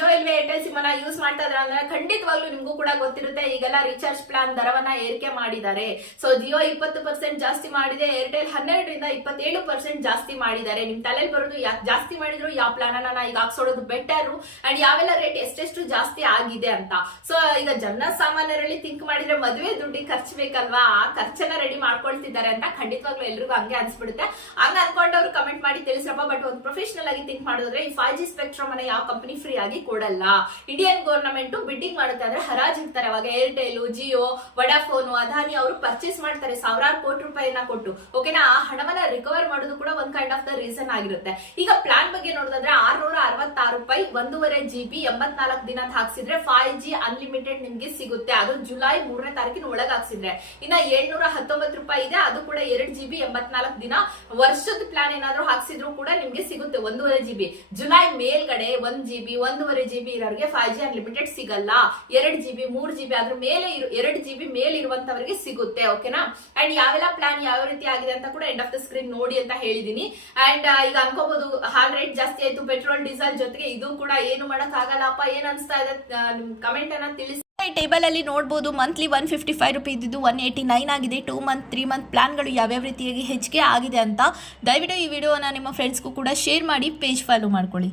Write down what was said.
ಜಿಯೋ ಇಲ್ವೇ Airtel sim ಅನ್ನ use ಮಾಡ್ತಾ ಇದ್ರ ಅಂದ್ರೆ ಖಂಡಿತವಾಗ್ಲೂ ನಿಮ್ಗೂ ಕೂಡ ಗೊತ್ತಿರುತ್ತೆ. ಈಗೆಲ್ಲ ರೀಚಾರ್ಜ್ ಪ್ಲಾನ್ ದರವನ್ನ ಏರಿಕೆ ಮಾಡಿದ್ದಾರೆ. ಸೊ ಜಿಯೋ ಇಪ್ಪತ್ತು ಪರ್ಸೆಂಟ್ ಜಾಸ್ತಿ ಮಾಡಿದೆ ಏರ್ಟೆಲ್ ಹನ್ನೆರಡರಿಂದ ಇಪ್ಪತ್ತೇಳು ಪರ್ಸೆಂಟ್ ಜಾಸ್ತಿ ಮಾಡಿದ್ದಾರೆ. ನಿಮ್ ತಲೆಯಲ್ಲಿ ಬರೋದು ಜಾಸ್ತಿ ಮಾಡಿದ್ರು ಯಾವ ಪ್ಲಾನ್ ಅನ್ನ ಈಗ ಹಾಕ್ಸೋಡೋದು ಬೆಟರ್ ಅಂಡ್ ಯಾವೆಲ್ಲ ರೇಟ್ ಎಷ್ಟೆಷ್ಟು ಜಾಸ್ತಿ ಆಗಿದೆ ಅಂತ. ಸೊ ಈಗ ಜನ ಸಾಮಾನ್ಯರಲ್ಲಿ ಥಿಂಕ್ ಮಾಡಿದ್ರೆ ಮದುವೆ ದುಡ್ಡಿಗೆ ಖರ್ಚು ಬೇಕಲ್ವಾ? ಆ ಖರ್ಚನ್ನ ರೆಡಿ ಮಾಡ್ಕೊಳ್ತಿದ್ದಾರೆ ಅಂತ ಖಂಡಿತವಾಗ್ಲೂ ಎಲ್ರಿಗೂ ಹಂಗೆ ಅನ್ಸ್ಬಿಡುತ್ತೆ. ಹಂಗ ತಿಳಿಸ್ರಪ್ಪ ಬಟ್ ಒಂದು ಪ್ರೊಫೆಷನಲ್ ಆಗಿ ಥಿಂಕ್ ಮಾಡೋದ್ರೆ ಈ ಫೈವ್ ಜಿ ಸ್ಪೆಕ್ಟ್ರಮ್ ಅನ್ನ ಯಾವ ಕಂಪನಿ ಫ್ರೀ ಆಗಿ ಕೊಡಲ್ಲ. ಇಂಡಿಯನ್ ಗವರ್ನಮೆಂಟ್ ಬಿಡ್ಡಿಂಗ್ ಮಾಡುತ್ತೆ ಅಂದ್ರೆ ಹರಾಜ್ ಇರ್ತಾರೆ ಅವಾಗ ಏರ್ಟೆಲ್ ಜಿಯೋ ವಡಾಫೋನ್ ಅದಾನಿ ಅವರು ಪರ್ಚೇಸ್ ಮಾಡ್ತಾರೆ. ಸಾವಿರಾರು ಕೋಟಿ ರೂಪಾಯಿನ ಕೊಟ್ಟು. ಓಕೆನಾ ಆ ಹಣವನ್ನ ರಿಕವರ್ ಮಾಡೋದು ಕೂಡ ಒಂದ್ ಕೈಂಡ್ ಆಫ್ ದ ರೀಸನ್ ಆಗಿರುತ್ತೆ. ಈಗ ಪ್ಲಾನ್ ಬಗ್ಗೆ ನೋಡೋದಾದ್ರೆ ಆರ್ನೂರ ಅರವತ್ತಾರು ರೂಪಾಯಿ ಒಂದೂವರೆ ಜಿ ಬಿ ಎಂಬತ್ನಾಲ್ಕು ದಿನ ಹಾಕ್ಸಿದ್ರೆ ಫೈವ್ ಜಿ ಅನ್ಲಿಮಿಟೆಡ್ ನಿಮ್ಗೆ ಸಿಗುತ್ತೆ. ಅದು ಜುಲೈ ಮೂರನೇ ತಾರೀಕಿನ ಒಳಗೆ ಹಾಕ್ಸಿದ್ರೆ. ಇನ್ನ ಏಳ್ನೂರ ಹತ್ತೊಂಬತ್ತು ರೂಪಾಯಿ ಇದೆ. ಅದು ಕೂಡ ಎರಡ್ ಜಿ ಬಿ ಎಂಬತ್ನಾಲ್ಕು ದಿನ. ವರ್ಷದ ಪ್ಲಾನ್ ಏನಾದ್ರು ಹಾಕ್ಸಿದ್ರು ಕೂಡ ನಿಮ್ಗೆ ಸಿಗುತ್ತೆ ಒಂದೂವರೆ ಜಿ ಬಿ ಜುಲೈ ಮೇಲ್ಗಡೆ ಒಂದ್ ಜಿ ಬಿ ಒಂದೂವರೆ ಜಿ ಬಿ ಇರೋರಿಗೆ ಫೈವ್ ಜಿ ಅನ್ಲಿಮಿಟೆಡ್ ಸಿಗಲ್ಲ. ಎರಡ್ ಜಿ ಬಿ ಮೂರ್ ಜಿ ಬಿ ಅದ್ರ ಮೇಲೆ ಎರಡ್ ಜಿ ಬಿ ಮೇಲೆ ಇರುವಂತವರಿಗೆ ಸಿಗುತ್ತೆ ಓಕೆನಾ ಅಂಡ್ ಯಾವೆಲ್ಲ ಪ್ಲಾನ್ ಯಾವ ರೀತಿ ಆಗಿದೆ ಅಂತ ಕೂಡ ಎಂಡ್ ಆಫ್ ದ ಸ್ಕ್ರೀನ್ ನೋಡಿ ಅಂತ ಹೇಳಿದೀನಿ. ಅಂಡ್ ಈಗ ಅನ್ಕೋಬಹುದು ಹಾಲ್ ರೇಟ್ ಜಾಸ್ತಿ ಆಯ್ತು ಪೆಟ್ರೋಲ್ ಡೀಸೆಲ್ ಜೊತೆಗೆ ಇದು ಕೂಡ ಏನು ಮಾಡಕ್ ಆಗಲ್ಲಪ್ಪ ಏನ್ ಅನ್ಸ್ತಾ ಇದೆ ಕಮೆಂಟ್ ಅನ್ನ ತಿಳಿಸಿ. ಟೇಬಲಲ್ಲಿ ನೋಡಬಹುದು monthly one fifty five rupee ಇದ್ದಿದ್ದು ಒನ್ ಏಯ್ಟಿ ನೈನ್ ಆಗಿದೆ ಟೂ ಮಂತ್ ತ್ರೀ ಮಂತ್ ಪ್ಲಾನ್ಗಳು ಯಾವ್ಯಾವ ರೀತಿಯಾಗಿ ಹೆಚ್ಚಿಗೆ ಆಗಿದೆ ಅಂತ ದಯವಿಟ್ಟು ಈ ವಿಡಿಯೋನ ನಿಮ್ಮ ಫ್ರೆಂಡ್ಸ್ಗೂ ಕೂಡ ಶೇರ್ ಮಾಡಿ ಪೇಜ್ ಫಾಲೋ ಮಾಡ್ಕೊಳ್ಳಿ.